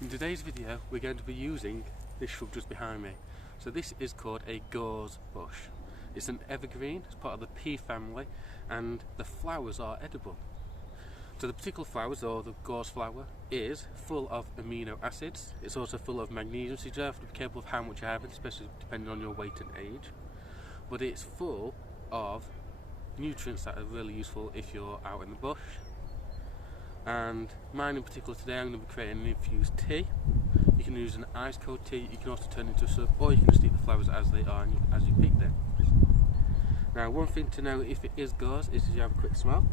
In today's video we're going to be using this shrub just behind me. So this is called a gorse bush. It's an evergreen, it's part of the pea family, and the flowers are edible. So the particular flowers, or the gorse flower, is full of amino acids. It's also full of magnesium, so you have to be careful of how much you have, especially depending on your weight and age. But it's full of nutrients that are really useful if you're out in the bush. And mine in particular today, I'm going to be creating an infused tea. You can use an ice cold tea, you can also turn it into a syrup, or you can just eat the flowers as they are and as you pick them. Now, one thing to know if it is gorse is you have a quick smell,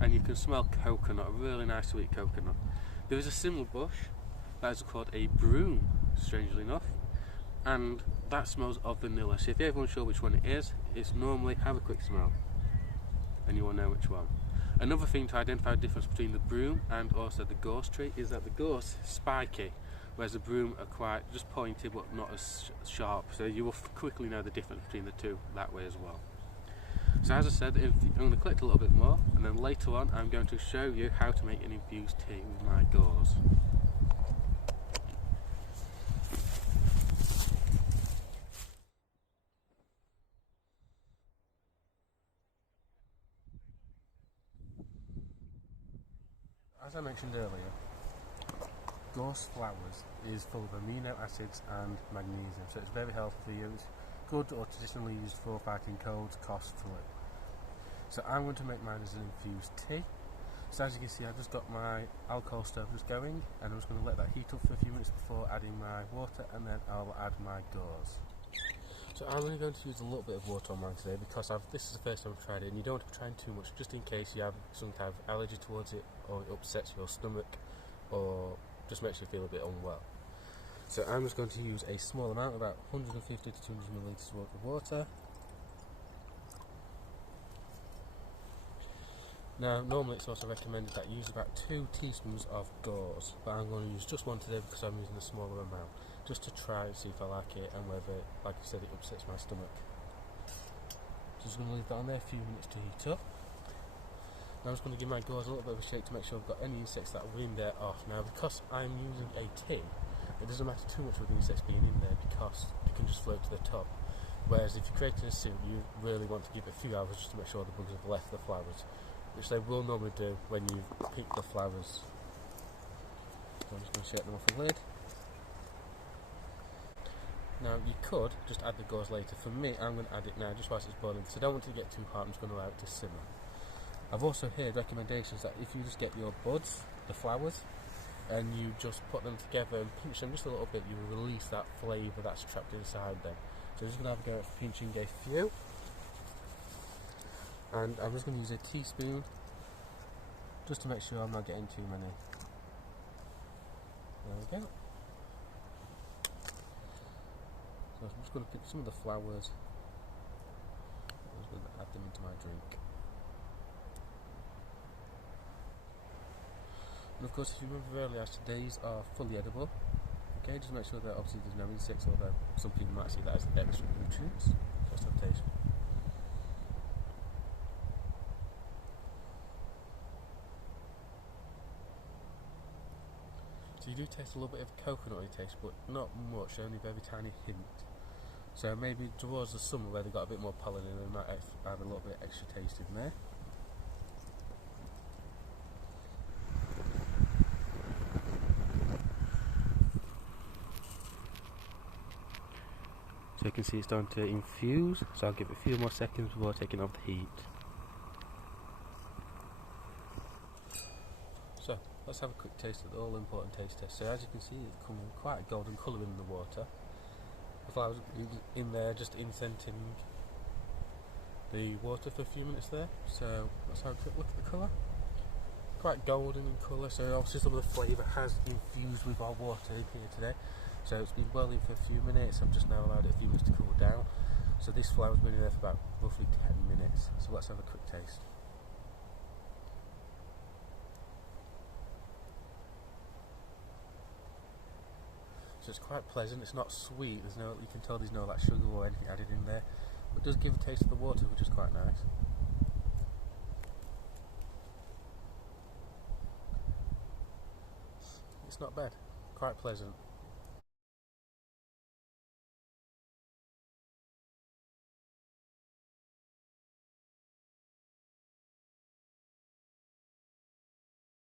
and you can smell coconut, a really nice sweet coconut. There is a similar bush that is called a broom, strangely enough, and that smells of vanilla. So if you're unsure which one it is, it's normally have a quick smell and you will know which one. Another thing to identify the difference between the broom and also the gorse tree is that the gorse is spiky, whereas the broom are quite just pointy but not as sharp. So you will quickly know the difference between the two that way as well. So as I said, I'm going to collect a little bit more, and then later on I'm going to show you how to make an infused tea with my gorse. As I mentioned earlier, gorse flowers is full of amino acids and magnesium, so it's very healthy for you. It's good or traditionally used for fighting colds, coughs, flu. So I'm going to make mine as an infused tea. So as you can see, I've just got my alcohol stove just going, and I'm just going to let that heat up for a few minutes before adding my water, and then I'll add my gorse. So I'm only going to use a little bit of water on mine today because this is the first time I've tried it, and you don't want to be trying too much just in case you have some type of allergy towards it, or it upsets your stomach, or just makes you feel a bit unwell. So I'm just going to use a small amount, about 150 to 200 millilitres worth of water. Now normally it's also recommended that you use about 2 teaspoons of gorse, but I'm going to use just one today because I'm using a smaller amount, just to try and see if I like it and whether, like I said, it upsets my stomach. So just going to leave that on there a few minutes to heat up. Now I'm just going to give my gorse a little bit of a shake to make sure I've got any insects that are in there off. Now because I'm using a tea, it doesn't matter too much with the insects being in there because you can just float to the top. Whereas if you're creating a soup, you really want to give it a few hours just to make sure the bugs have left the flowers, which they will normally do when you pick the flowers. So I'm just going to shake them off the lid. Now you could just add the gorse later. For me, I'm going to add it now just whilst it's boiling because I don't want it to get too hot. I'm just going to allow it to simmer. I've also heard recommendations that if you just get your buds, the flowers, and you just put them together and pinch them just a little bit, you will release that flavour that's trapped inside them. So I'm just going to have a go at pinching a few. And I'm just going to use a teaspoon just to make sure I'm not getting too many. There we go. So I'm just going to pick some of the flowers. I'm just going to add them into my drink. And of course, if you remember earlier, today's are fully edible. Okay, just make sure that obviously there's no insects, although some people might see that as extra nutrients. Just have a taste. So you do taste a little bit of coconutty taste, but not much, only a very tiny hint. So maybe towards the summer where they got a bit more pollen in, they might add a little bit extra taste in there. So you can see it's starting to infuse, so I'll give it a few more seconds before taking off the heat. So let's have a quick taste of the all important taste test. So as you can see, it's coming quite a golden colour in the water. The flowers in there just incenting the water for a few minutes there. So let's have a quick look at the colour. Quite golden in colour, so obviously some of the flavour has infused with our water in here today. So it's been boiling for a few minutes. I've just now allowed it a few minutes to cool down. So this flower's been in there for about roughly 10 minutes. So let's have a quick taste. So it's quite pleasant. It's not sweet. There's no, you can tell there's no like sugar or anything added in there. But it does give a taste of the water, which is quite nice. it's not bad. Quite pleasant.